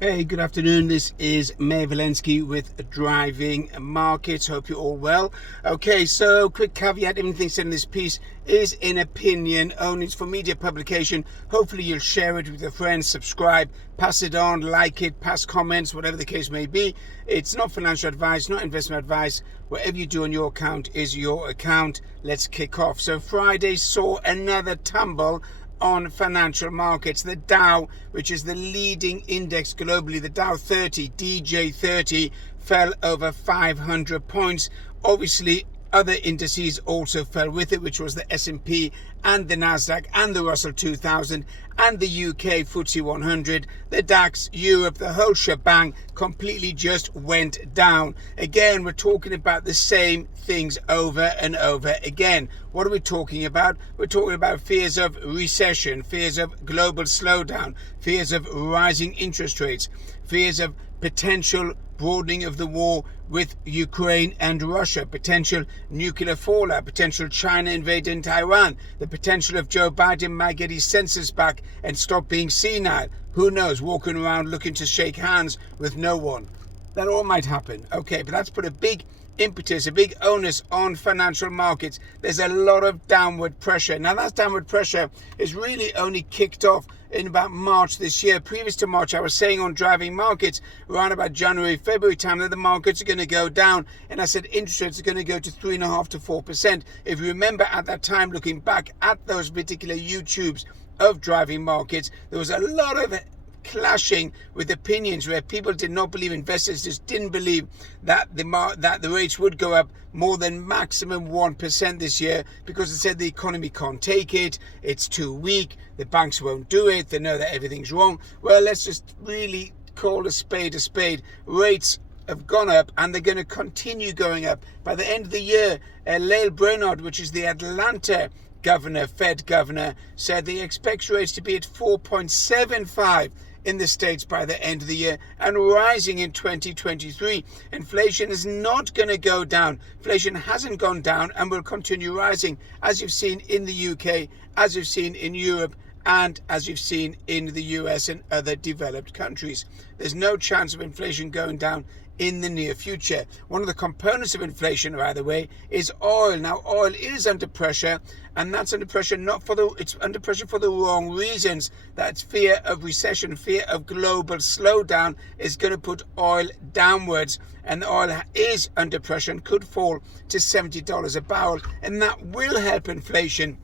Hey, good afternoon. This is Mayor Valensky with Driving Markets. Hope you're all well. Okay, so quick caveat, everything said in this piece is in opinion only. It's for media publication. Hopefully you'll share it with your friends, subscribe, pass it on, like it, pass comments, whatever the case may be. It's not financial advice, not investment advice. Whatever you do on your account is your account. Let's kick off. So Friday saw another tumble on financial markets. The Dow, which is the leading index globally, the Dow 30, DJ30, fell over 500 points. Obviously, other indices also fell with it, which was the S&P and the Nasdaq and the Russell 2000 and the UK FTSE 100, the DAX, Europe, the whole shebang completely just went down. Again, we're talking about the same things over and over again. What are we talking about? We're talking about fears of recession, fears of global slowdown, fears of rising interest rates, fears of potential broadening of the war with Ukraine and Russia, potential nuclear fallout, potential China invading Taiwan, the potential of Joe Biden might get his senses back and stop being senile. Who knows, walking around looking to shake hands with no one. That all might happen. Okay, but that's put a big impetus, a big onus on financial markets. There's a lot of downward pressure. Now that downward pressure is really only kicked off in about March this year. Previous to March, I was saying on Driving Markets around about January, February time that the markets are going to go down. And I said interest rates are going to go to 3.5% to 4%. If you remember at that time, looking back at those particular YouTubes of Driving Markets, there was a lot of clashing with opinions where people did not believe, investors just didn't believe that the rates would go up more than maximum 1% this year, because they said the economy can't take it, it's too weak, the banks won't do it, they know that everything's wrong. Well, let's just really call a spade a spade. Rates have gone up and they're going to continue going up. By the end of the year, Lael Brainard, which is the Atlanta governor, Fed governor, said they expect rates to be at 4.75 in the States by the end of the year and rising in 2023. Inflation is not going to go down. Inflation hasn't gone down and will continue rising, as you've seen in the UK, as you've seen in Europe, and as you've seen in the US and other developed countries. There's no chance of inflation going down in the near future. One of the components of inflation, by the way, is oil. Now, oil is under pressure, and that's under pressure it's under pressure for the wrong reasons. That's fear of recession, fear of global slowdown is going to put oil downwards, and oil is under pressure and could fall to $70 a barrel, and that will help inflation.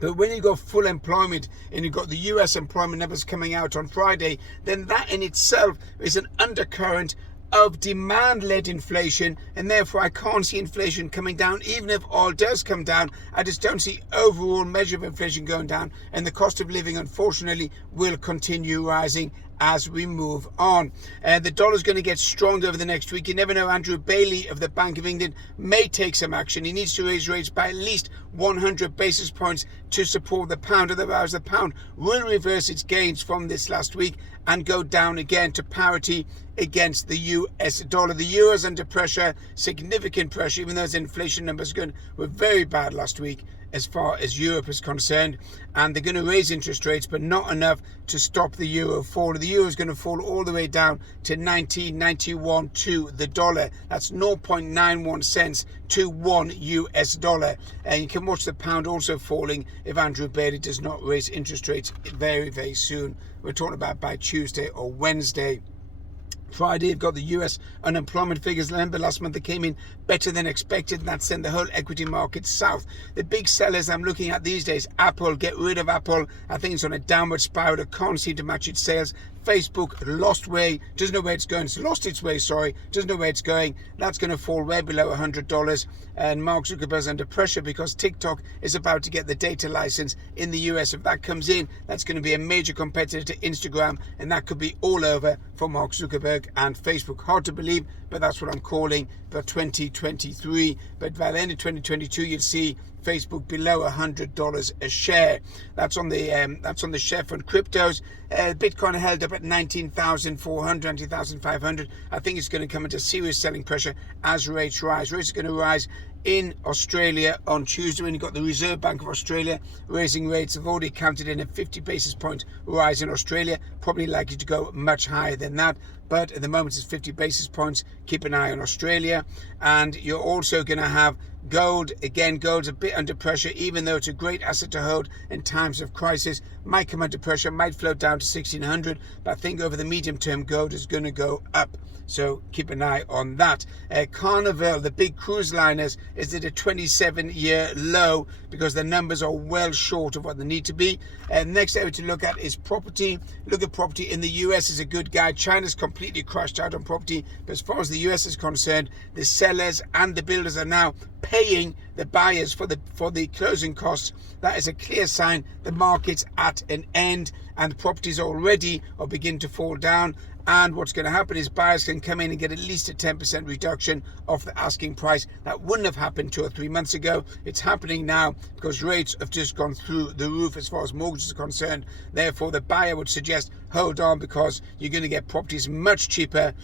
But when you've got full employment and you've got the US employment numbers coming out on Friday, then that in itself is an undercurrent of demand-led inflation, and therefore I can't see inflation coming down. Even if oil does come down, I just don't see overall measure of inflation going down, and the cost of living, unfortunately, will continue rising as we move on. The dollar's going to get stronger over the next week. You never know, Andrew Bailey of the Bank of England may take some action. He needs to raise rates by at least 100 basis points to support the pound. Otherwise, the pound will reverse its gains from this last week and go down again to parity against the US dollar. The euro is under pressure, significant pressure, even though its inflation numbers were very bad last week as far as Europe is concerned, and they're going to raise interest rates, but not enough to stop the euro fall. The euro is going to fall all the way down to 19.91 to the dollar. That's 0.91 cents to $1 US. And you can watch the pound also falling if Andrew Bailey does not raise interest rates very, very soon. We're talking about by Tuesday or Wednesday. Friday, you've got the US unemployment figures. Remember, last month they came in better than expected, and that sent the whole equity market south. The big sellers I'm looking at these days, Apple, get rid of Apple. I think it's on a downward spiral. It can't seem to match its sales. Facebook lost way, doesn't know where it's going. It's lost its way, doesn't know where it's going. That's going to fall way below $100. And Mark Zuckerberg's under pressure because TikTok is about to get the data license in the US. If that comes in, that's going to be a major competitor to Instagram, and that could be all over for Mark Zuckerberg and Facebook. Hard to believe, but that's what I'm calling for 2023. But by the end of 2022, you'll see Facebook below $100 a share. That's on the chef on cryptos. Bitcoin held up at 19,400, 19,500. I think it's going to come into serious selling pressure as rates rise. Rates are going to rise in Australia on Tuesday, when you got the Reserve Bank of Australia raising rates. Have already counted in a 50 basis point rise in Australia, probably likely to go much higher than that, but at the moment it's 50 basis points. Keep an eye on Australia. And you're also going to have gold. Again, gold's a bit under pressure, even though it's a great asset to hold in times of crisis. Might come under pressure, might float down to 1600, but I think over the medium term gold is going to go up, so keep an eye on that. Carnival, the big cruise liners, is at a 27-year low because the numbers are well short of what they need to be. Next area to look at is property. Look at property in the US is a good guide. China's completely crashed out on property, but as far as the US is concerned, the sellers and the builders are now paying the buyers for the closing costs. That is a clear sign the market's at an end, and properties already are beginning to fall down. And what's going to happen is buyers can come in and get at least a 10% reduction off the asking price. That wouldn't have happened 2 or 3 months ago. It's happening now because rates have just gone through the roof as far as mortgages are concerned. Therefore, the buyer would suggest hold on, because you're going to get properties much cheaper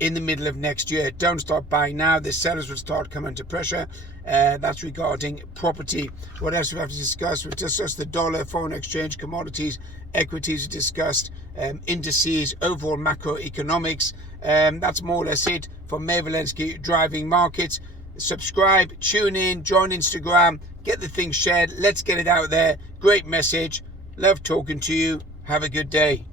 in the middle of next year. Don't start buying now. The sellers will start coming under pressure. That's regarding property. What else we have to discuss? We've discussed the dollar, foreign exchange, commodities, equities discussed, indices, overall macroeconomics. That's more or less it for Mayor Walensky driving markets. Subscribe, tune in, join Instagram, get the thing shared. Let's get it out there. Great message. Love talking to you. Have a good day.